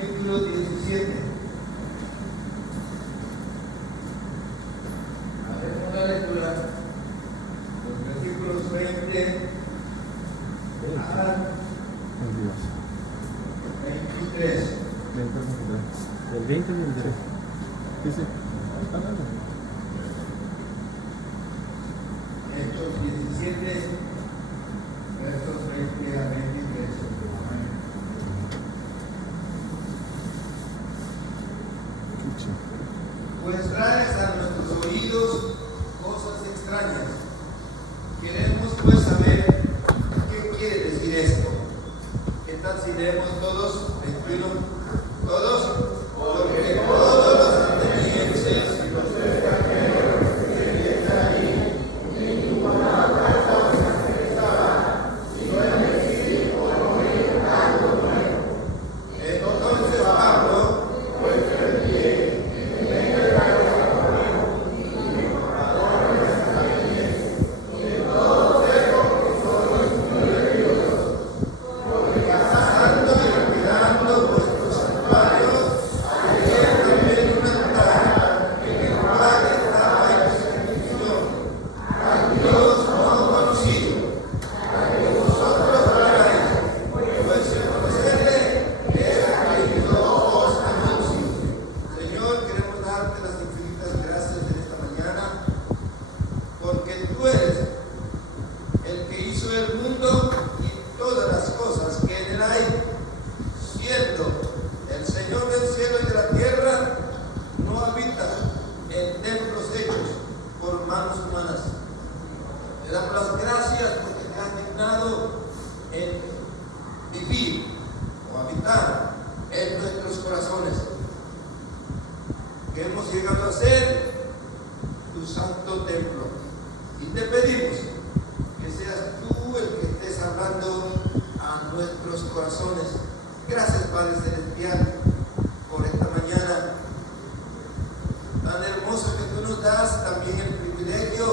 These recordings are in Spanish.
capítulo 17. Haremos la lectura, los versículos 20 al 23. Del 20 al 23. Sí, sí. Hechos 17, versos 20 a 23. Pues traes a nuestros oídos cosas extrañas. Queremos pues saber qué quiere decir esto. ¿Qué tal si leemos todos? 21. ¿Todos? Porque todos los atenienses y los extranjeros que vienen allí, ninguna otra cosa se pensaba, sino en decir o oír algo nuevo. Entonces Pablo, puesto en pie, en medio de la reunión, y informadores atenienses, de todos estos que son los nerviosos, porque pasando y olvidando vuestros santuarios, ayer también una entrada en el cual estaba en persecución, al Dios no conocido, a que vosotros hagáis, pues el conocerle es aquel os anuncio. Señor, queremos darte las infinitas gracias en esta mañana, porque tú eres el que hizo el mundo y todas las cosas que en él hay, siendo el Señor del cielo y de la tierra, no habita en templos hechos por manos humanas. Te damos las gracias porque te has dignado en vivir o habitar en nuestros corazones, que hemos llegado a ser tu santo templo. Y te pedimos que seas tú el que estés hablando a nuestros corazones. Gracias, Padre Celestial, por esta mañana tan hermosa que tú nos das, también el privilegio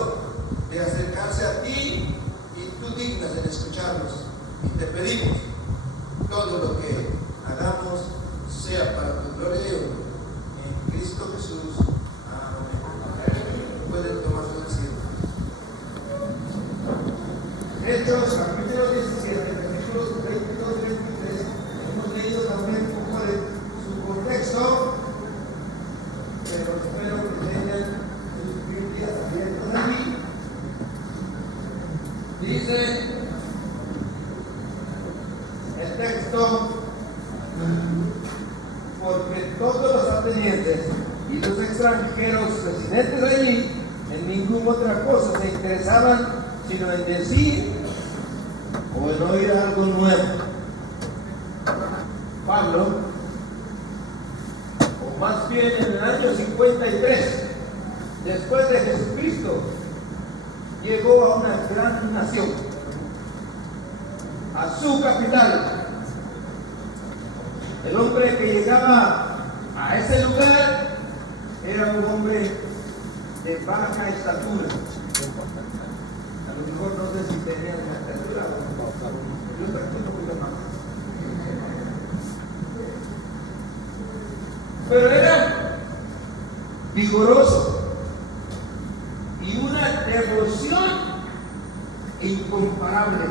de acercarse a ti y tú dignas en escucharnos. Y te pedimos todo lo que hagamos sea para tu gloria y honra. En Cristo Jesús. Amén. Pueden tomar su asiento. Hechos, capítulo 17, versículos 22 y 23. Hemos leído también un poco de su contexto, pero espero que tengan sus Biblias abiertas allí. Dice el texto: porque todos los atenienses y los extranjeros residentes allí en ninguna otra cosa se interesaban sino en decir o en oír algo nuevo. Pablo, o más bien en el año 53 después de Jesucristo, llegó a una gran nación, a su capital. El hombre que llegaba a ese lugar era un hombre de baja estatura. A lo mejor no sé si tenía una estatura o no, yo traje un poquito más. Pero era vigoroso y una devoción incomparable.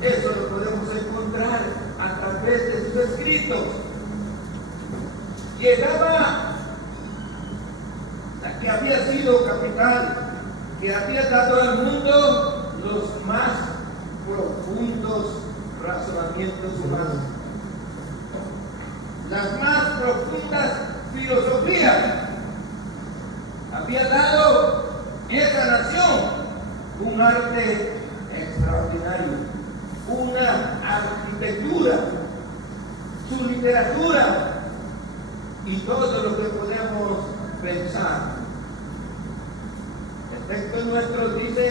Eso lo podemos encontrar a través de sus escritos. Llegaba la que había sido capital, que había dado al mundo los más profundos razonamientos humanos, las más profundas filosofías. Había dado esa nación un arte extraordinario, una arquitectura, su literatura y todo lo que podemos pensar. El texto nuestro dice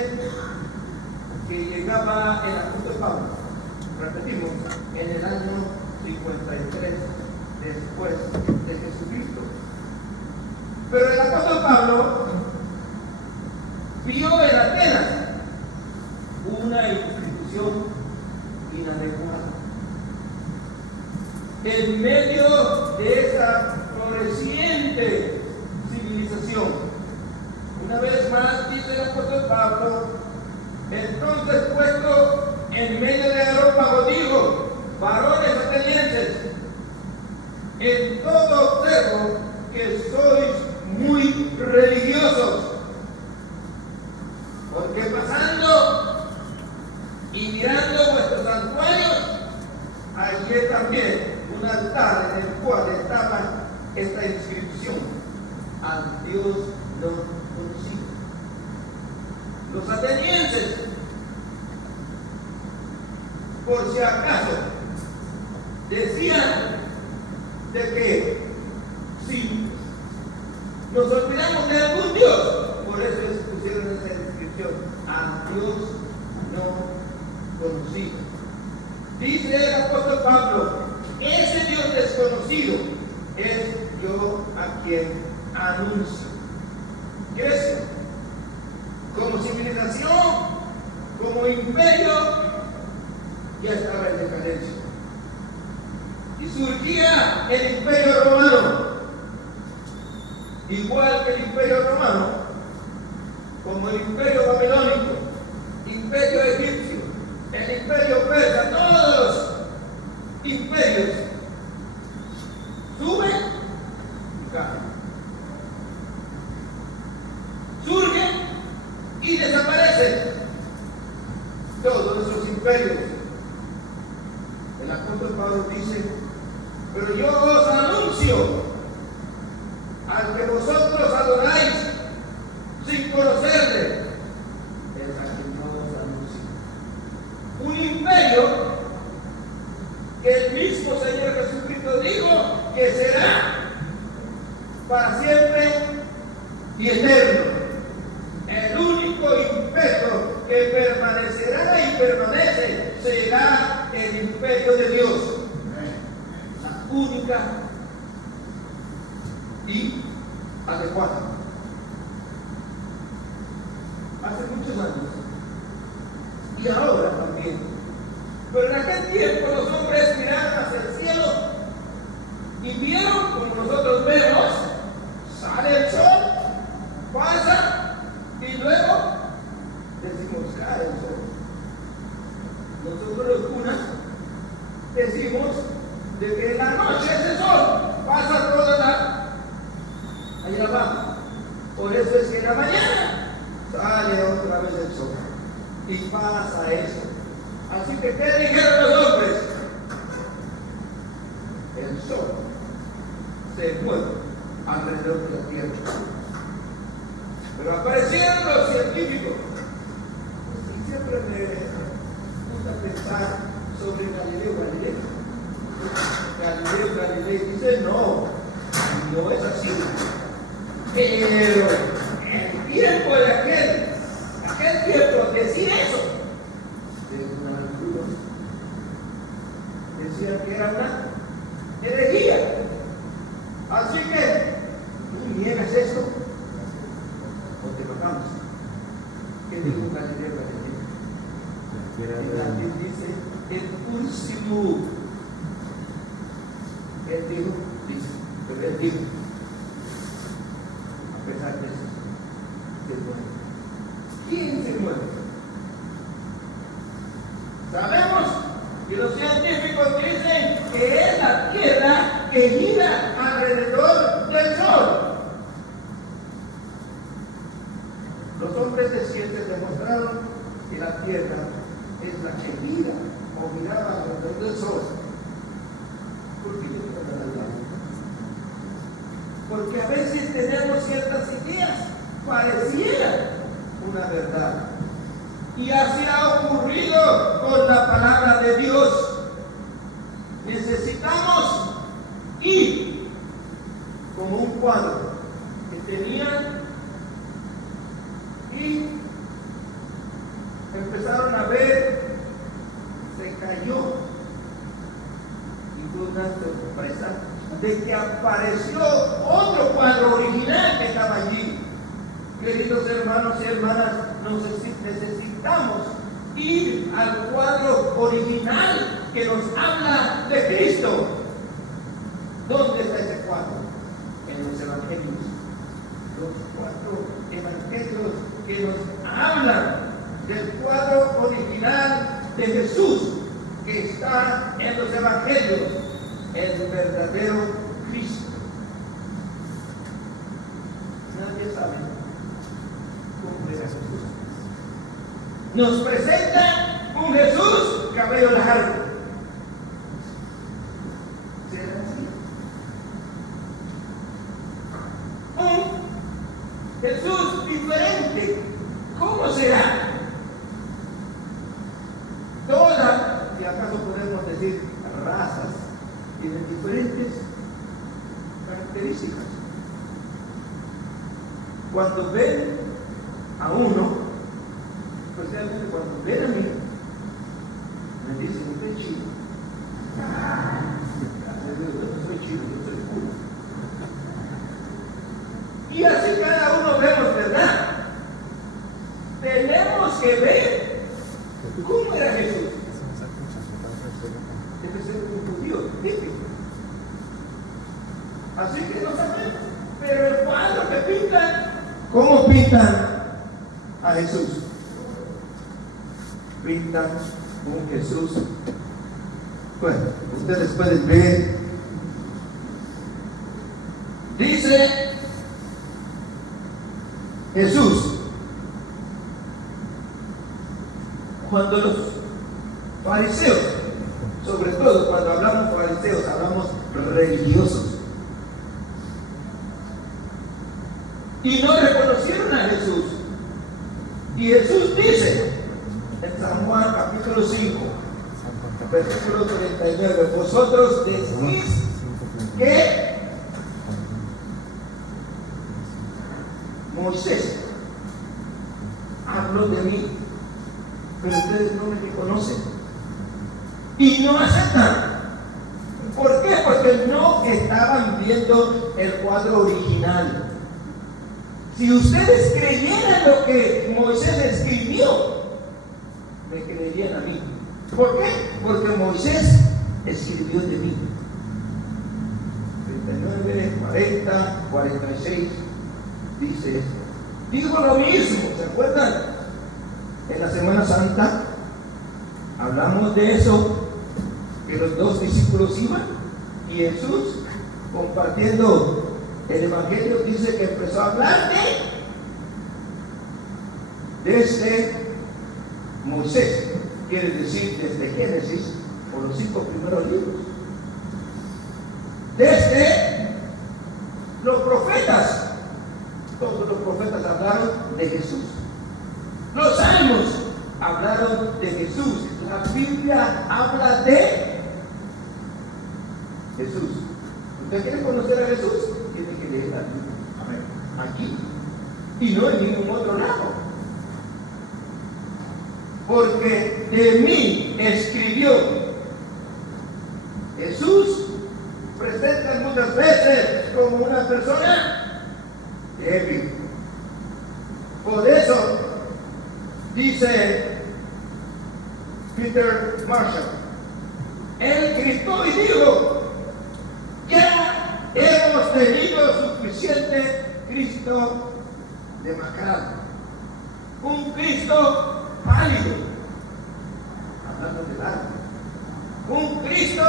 que llegaba el apóstol Pablo, repetimos, en el año 53 después de Jesucristo. Pero el apóstol Pablo vio en Atenas una institución inadecuada. en medio de esa floreciente civilización. Una vez más, dice el apóstol Pablo, entonces puesto en medio de Areópago digo, varones atenienses, en todo observo que sois muy religiosos, porque pasando y mirando vuestros santuarios, hallé también un altar en el cual estaba esta inscripción: al Dios no conocido. Los atenienses, por si acaso, decían de que si nos olvidamos de algún Dios, por eso les pusieron esa inscripción: al Dios no conocido. Dice el apóstol Pablo, ese Dios desconocido es yo a quien anuncio. Grecia, como civilización, como imperio, ya estaba en decadencia. Y surgía el imperio romano, igual que el imperio romano, como el imperio babilónico, imperio egipcio, el imperio persa, todos los imperios suben y caen, surgen y desaparecen todos esos imperios. El apóstol Pablo dice, pero yo os anuncio al que vosotros adoráis sin conocerle, es a quien yo os anuncio. Un imperio que el mismo Señor Jesucristo dijo que será para siempre y eterno. El único imperio que permanecerá y permanece será el imperio de Dios. La única y adecuada. Hace muchos años y ahora también, pero en aquel tiempo los hombres miraron hacia el cielo y vieron, como nosotros vemos, sale el sol, pasa y luego decimos cae el sol. Nosotros los cunas decimos de que en la noche ese sol pasa toda allá abajo. Por eso es que en la mañana sale otra vez el sol y pasa eso. Así que ¿qué dijeron los hombres? El sol se mueve alrededor de la tierra. Pero aparecieron los científicos. Y siempre me gusta pensar sobre Galileo Galilei. Galileo Galilei dice no es así. Pero el tiempo de aquel tiempo, decir eso es una locura. Decían que era una herejía. Así que tú niegas esto o te matamos. ¿Qué dijo Galileo Galilei? Galileo dice el último. Él dijo, pero él dijo, a pesar de eso, se muere. ¿Quién se muere? Sabemos que los científicos dicen que es la Tierra que gira alrededor del Sol. Los hombres de ciencia demostraron que la Tierra es la que gira o giraba alrededor del Sol. ¿Por qué yo tengo que hablar? Porque a veces tenemos ciertas ideas, parecieran una verdad. Y así ha ocurrido con la palabra de Dios. Necesitamos ir como un cuadro que tenía y empezaron a ver, se cayó y fue una sorpresa de que apareció otro cuadro original que estaba allí. Queridos hermanos y hermanas, necesitamos ir al cuadro original que nos habla de Cristo. el verdadero Cristo. Nadie sabe cómo era Jesús. Nos presenta un Jesús cabello largo. ¿Será así? Un Jesús diferente. ¿Cómo será? Todas, si acaso podemos decir, razas tienen diferentes características. Cuando ven a uno, especialmente cuando ven a mí, me dicen, usted es chino. Yo no soy chino, yo soy puro. Y así cada uno vemos, ¿verdad? Tenemos que ver cómo era Jesús. Debe ser un judío típico. Así que no sabemos. Pero el cuadro que pintan, ¿cómo pintan a Jesús? Pintan un Jesús. Bueno, ustedes pueden ver. Dice Jesús, cuando los fariseos, sobre todo cuando hablamos fariseos, hablamos religiosos, y no reconocieron a Jesús, y Jesús dice en San Juan capítulo 5 versículo 39, vosotros decís que Moisés habló de mí, pero ustedes no me reconocen y no aceptan. ¿Por qué? Porque no estaban viendo el cuadro original. Si ustedes creyeran lo que Moisés escribió, me creerían a mí. ¿Por qué? Porque Moisés escribió de mí. 39, 40, 46 dice esto. Dijo lo mismo, ¿se acuerdan? En la Semana Santa hablamos de eso, que los dos discípulos iban y Jesús, compartiendo el Evangelio, dice que empezó a hablar desde Moisés, quiere decir desde Génesis, por los 5 primeros libros, desde los profetas. Todos los profetas hablaron de Jesús. Los salmos hablaron de Jesús. La Biblia habla de Jesús. ¿Usted quiere conocer a Jesús? Tiene que leer la Biblia. Aquí. Y no en ningún otro lado. Porque de mí escribió. Jesús presenta muchas veces como una persona débil. Por eso dice Peter Marshall, él gritó y dijo, ya hemos tenido suficiente Cristo demacrado, un Cristo pálido, hablando del alma, un Cristo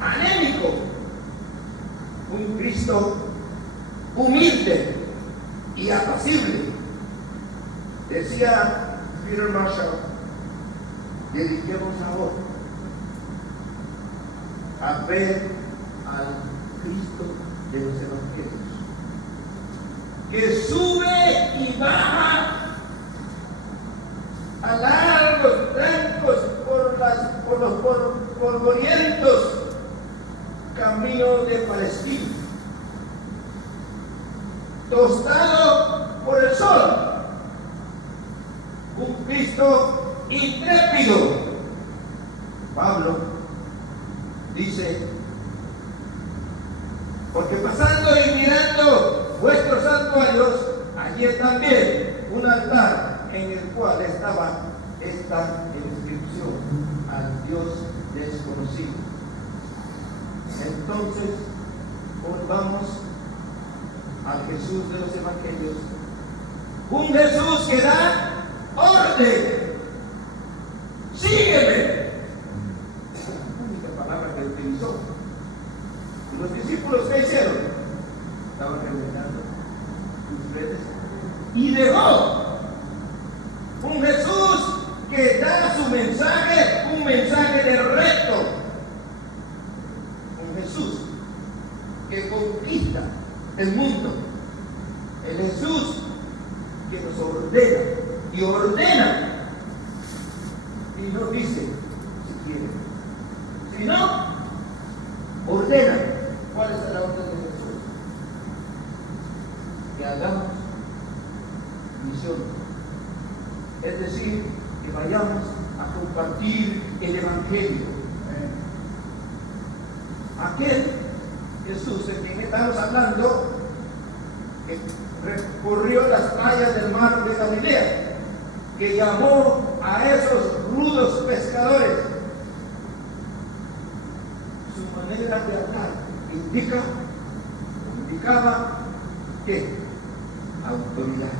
anémico, un Cristo humilde y apacible. Decía Peter Marshall, dediquemos ahora a ver al Cristo de los Evangelios, que sube y baja a largos trancos por los polvorientos caminos de Palestina, tostado por el sol, un Cristo intrépido. Pablo dice, porque pasando y mirando vuestros santuarios, allí también un altar en el cual estaba esta inscripción: al Dios desconocido. Entonces volvamos al Jesús de los Evangelios, un Jesús que da orden. Sígueme. Es la única palabra que utilizó. discípulos, ¿qué hicieron? Estaban reventando sus redes. Y dejó un Jesús que da su mensaje, un mensaje de reto. Un Jesús que conquista el mundo. El Jesús que nos ordena y ordena. Y no dice si quiere, sino ordena. ¿Cuál es la orden de Jesús? Que hagamos misión. Es decir, que vayamos a compartir el Evangelio. Aquel Jesús de quien estamos hablando, que recorrió las playas del mar de Galilea, que llamó a esos rudos pescadores. Su manera de hablar indicaba que autoridad.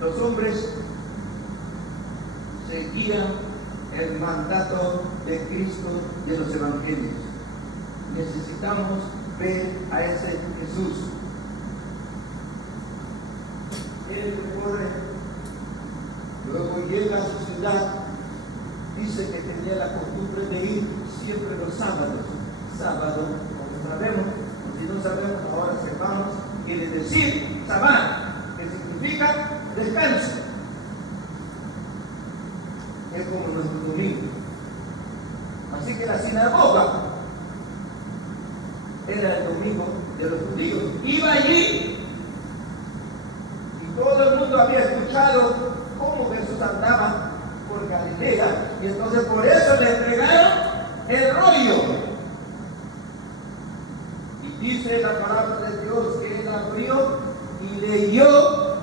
Los hombres seguían el mandato de Cristo de los evangelios. Necesitamos ver a ese Jesús. Él recorre, luego llega a su ciudad. Dice que tenía la costumbre de ir siempre los sábados. Sábado, como sabemos, o si no sabemos, ahora sepamos, quiere decir Sabbat, que significa descanso. Es como nuestro domingo. Así que la sinagoga era el domingo de los judíos. Iba allí y todo el mundo había escuchado cómo Jesús andaba por Galilea, y entonces por eso le entregaron el rollo. Y dice la palabra de Dios que él abrió y leyó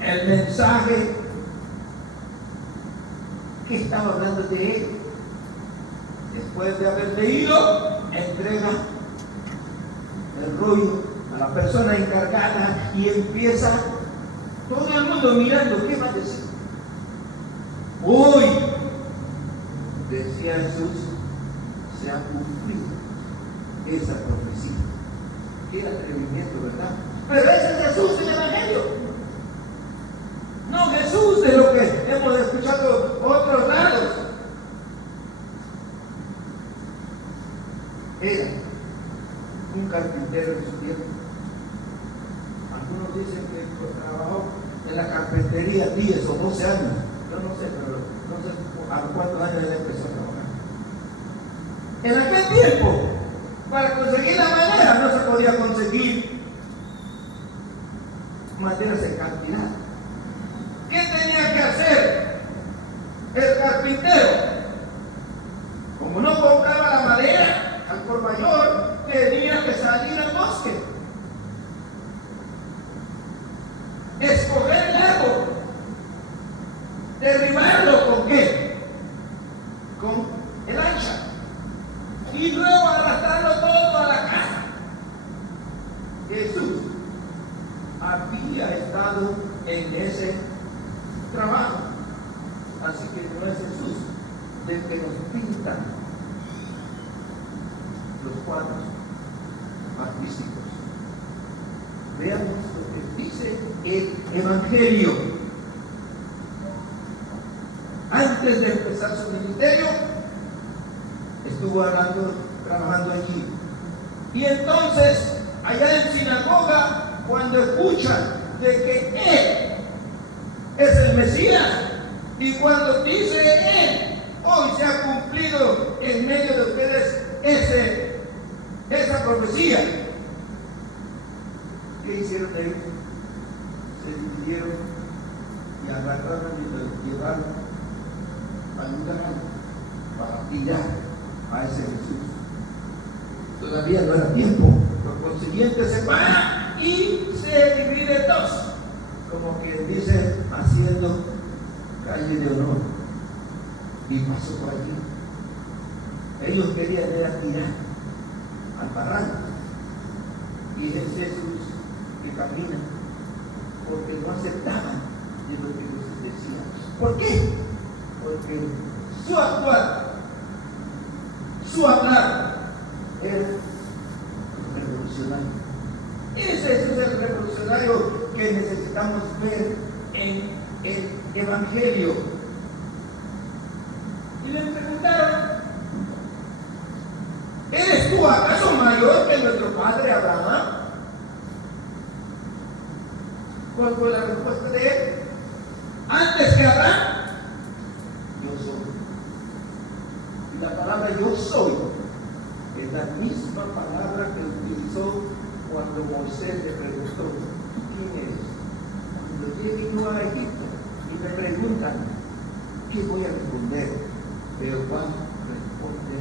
el mensaje que estaba hablando de él. Después de haber leído, entrega el rollo a la persona encargada y empieza todo el mundo mirando qué va a decir. Hoy, decía Jesús, se ha cumplido esa profecía. Qué atrevimiento, ¿verdad? Pero ese es Jesús del Evangelio. No Jesús de lo que hemos escuchado otros lados. Era un carpintero en su tiempo. Algunos dicen que trabajó en la carpintería 10 o 12 años. Yo no sé, pero no sé a cuántos años él empezó a trabajar. En aquel tiempo, para conseguir la madera, no se podía conseguir maderas en cantidad. ¿Qué tenía que hacer el carpintero? Como no compraba la madera al por mayor, tenía que salir al bosque, escoger el árbol, derribarlo ¿con qué? Con el hacha, y luego arrastrarlo todo a la casa. Jesús había estado en ese trabajo, así que no es Jesús del que nos pintan los cuadros artísticos. Veamos lo que dice el Evangelio. Antes de empezar su ministerio, estuvo trabajando allí. Y entonces, allá en sinagoga, cuando escuchan de que Él es el Mesías, y cuando dice Él, hoy se ha cumplido en medio de ustedes esa profecía, ¿qué hicieron ellos? Se dividieron y agarraron y lo llevaron al lugar para pillar a ese Jesús. Todavía no era tiempo, por consiguiente se para y se divide en dos, como quien dice, haciendo calle de honor, y pasó por allí. Ellos querían ir a tirar al barranco, y es Jesús que camina, porque no aceptaban de lo que Jesús decía. ¿Por qué? Porque su actuar, su hablar es revolucionario. Ese es el revolucionario que necesitamos ver en el Evangelio. Y le preguntaron: ¿eres tú acaso mayor que nuestro padre Abraham? ¿Cuál fue la respuesta de él? Antes que Abraham, yo soy. Y la palabra yo soy es la misma palabra que utilizó cuando Moisés le preguntó: ¿quién eres? Cuando llegue yo a Egipto y me preguntan, ¿qué voy a responder? Pero Juan responde: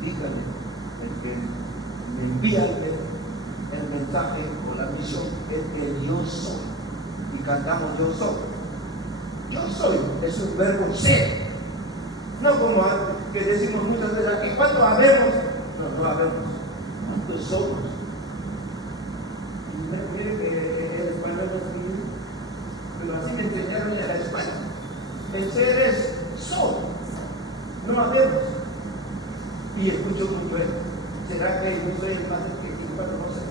dígale, el que me envía el mensaje o la misión es el yo soy. Y cantamos yo soy. Yo soy es un verbo ser. No como que decimos muchas veces aquí: ¿cuánto habemos? No habemos. ¿Cuántos somos? Mire que el español no es bien, pero así me enseñaron en la escuela. El ser es soy. No habemos. Y escucho mucho esto: ¿será que yo soy el padre que no sé?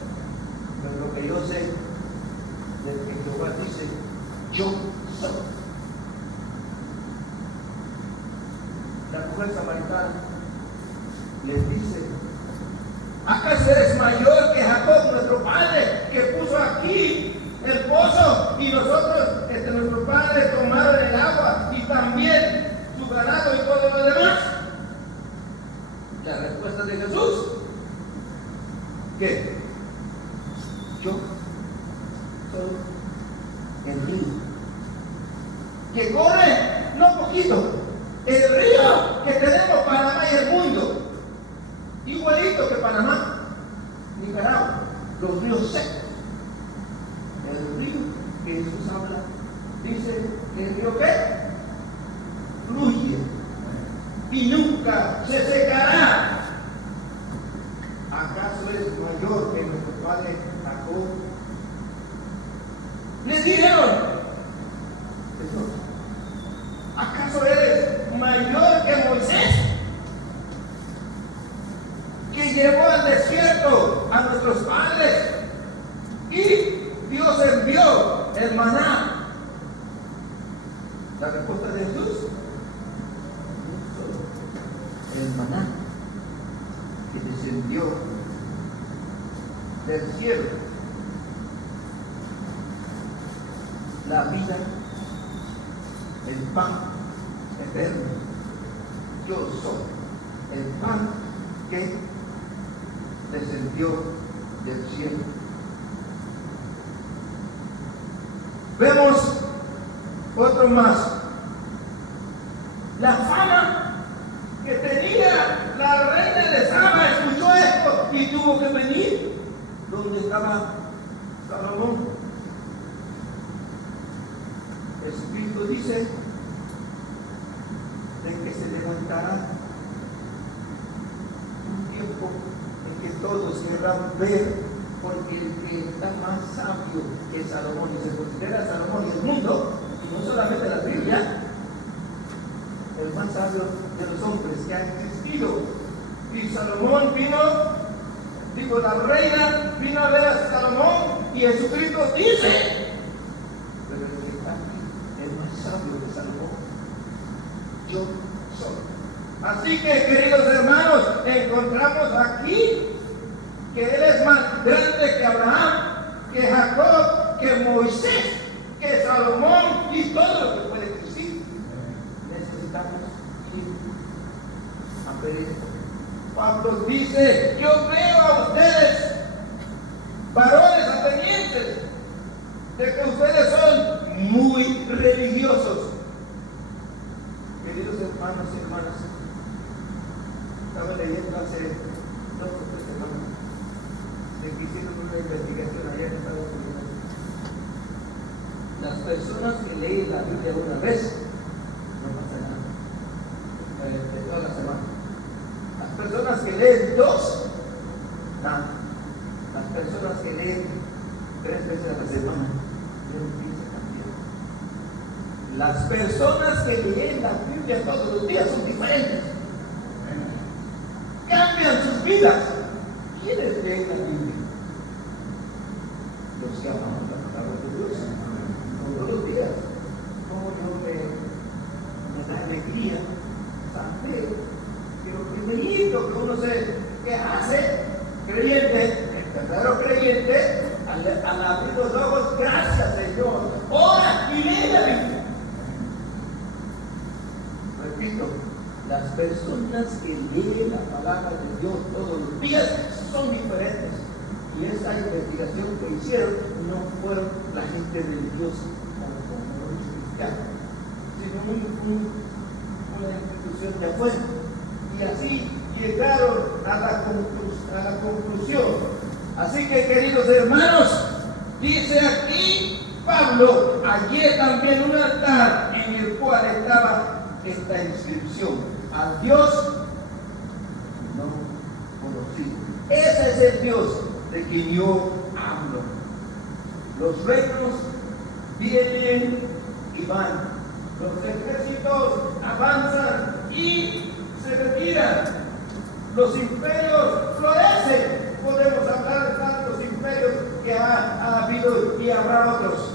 Pero lo que yo sé es que Jehová dice: yo soy. La mujer samaritana les dice: ¿acaso eres mayor que Jacob, nuestro padre, que puso aquí el pozo y nosotros, nuestro padre, tomaron el agua y también su ganado y todo lo demás? La respuesta de Jesús: ¿qué? Yo soy el río que corre no poquito, el río que tenemos Panamá y el mundo, igualito que Panamá, Nicaragua, los ríos secos. El río que Jesús habla, dice: ¿el río qué? Fluye y nunca se secará. ¿Acaso es mayor que nuestro padre Jacob? Les dijeron: ¿acaso eres mayor que Moisés, que llevó al desierto a nuestros padres y Dios envió el maná? La respuesta de Jesús: el maná que descendió del cielo, la vida, el pan eterno. Yo soy el pan que descendió del cielo. Vemos otro más: la fama que tenía la reina de Saba escuchó esto y tuvo que venir donde estaba Salomón. Jesucristo dice de que se levantará un tiempo en que todos querrán ver, porque el que está más sabio que Salomón, y se considera Salomón y el mundo, y no solamente la Biblia, el más sabio de los hombres que ha existido. Y Salomón vino, digo, la reina vino a ver a Salomón, y Jesucristo dice: pero el que está aquí es más sabio que Salomón. Yo soy. Así que, queridos hermanos, encontramos aquí que Él es más grande que Abraham, que Jacob, que Moisés, que Salomón y todo lo que puede existir. Necesitamos ir a ver esto. Pablo dice: yo veo a ustedes, varones atenienses, de que ustedes son muy religiosos. Queridos hermanos y hermanas, estaba leyendo hace 2 o 3 semanas de que hicieron una investigación allá en Estados Unidos. Las personas que leen la Biblia una vez, no pasa nada, de toda la semana. Las personas que leen 2, nada. Las personas que leen 3 veces a la semana, ya empieza a cambiar. Las personas que leen la Biblia todos los días son diferentes. Cada israelitas. ¿Quiénes leen la Biblia? Los que amamos la palabra de Dios todos los días. Como yo me da alegría saber que lo primerito que uno que hace, creyente, el verdadero creyente, al abrir los ojos, gracias Señor, ora y lee la Biblia. Repito, las personas que leen la palabra de Dios todos los días son diferentes. Y esta investigación que hicieron no fueron la gente religiosa como los cristianos, sino una institución de afuera. Y así llegaron a la conclusión. Así que, queridos hermanos, dice aquí Pablo, allí también un altar en el cual estaba esta inscripción: al Dios no conocido. Ese es el Dios de quien yo hablo. Los reinos vienen y van, los ejércitos avanzan y se retiran, los imperios florecen. Podemos hablar de tantos imperios que ha habido y habrá otros.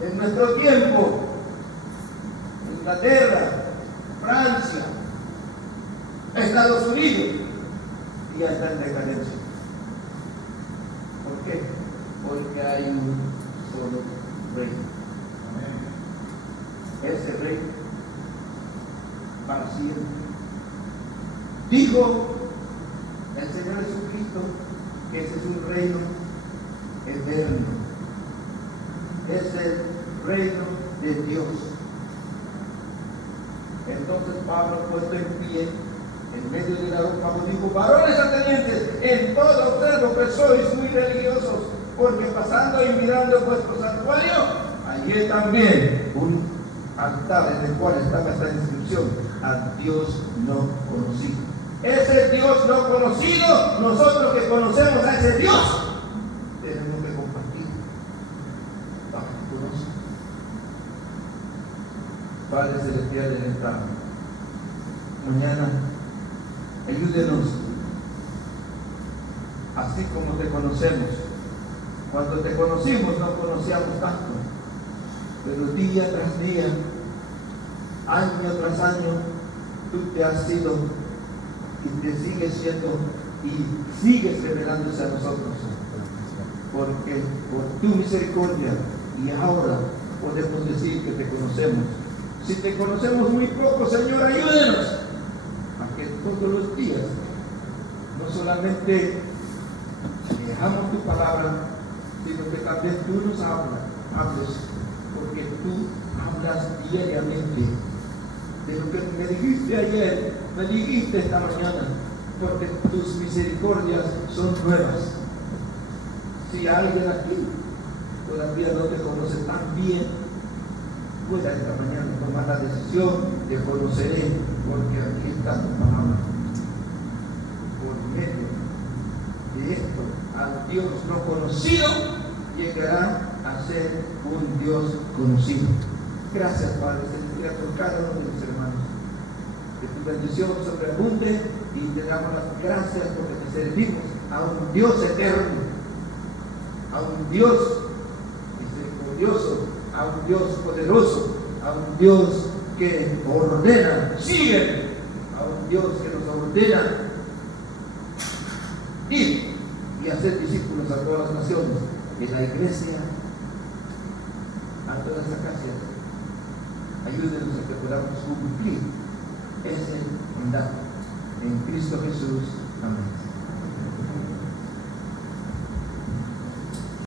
En nuestro tiempo, Inglaterra, Francia, Estados Unidos, ya está en decadencia. ¿Por qué? Porque hay un solo rey. Ese rey para siempre. Dijo el Señor Jesucristo que ese es un reino eterno. Es el reino de Dios. Entonces Pablo, puesto en pie en medio del areópago, dijo: varones atenienses, en todo observo que sois muy religiosos, porque pasando y mirando vuestro santuario, hallé también un altar en el cual estaba esta inscripción: al Dios no conocido. Ese Dios no conocido, nosotros que conocemos a ese Dios, tenemos que compartir para que conozcan. Padre celestial del Estado, mañana ayúdenos, así como te conocemos. Cuando te conocimos no conocíamos tanto, pero día tras día, año tras año, tú te has sido y te sigues siendo y sigues revelándose a nosotros, porque por tu misericordia y ahora podemos decir que te conocemos. Si te conocemos muy poco, Señor, ayúdenos a que todos los días no solamente dejamos tu palabra, sino que también tú nos hables, porque tú hablas diariamente. De lo que me dijiste ayer, me dijiste esta mañana, porque tus misericordias son nuevas. Si alguien aquí todavía no te conoce tan bien, pueda esta mañana tomar la decisión de conoceré, porque aquí está tu palabra. Por medio de esto, al Dios no conocido llegará a ser un Dios conocido. Gracias, Padre celestial, por cada uno de mis hermanos. Que tu bendición sobreabunde y te damos las gracias porque te servimos a un Dios eterno, a un Dios misericordioso, a un Dios poderoso, a un Dios que ordena, sigue, a un Dios que nos ordena ir y hacer discípulos a todas las naciones, en la iglesia, a todas las acacias. Ayúdenos a que podamos cumplir ese mandato. En Cristo Jesús. Amén.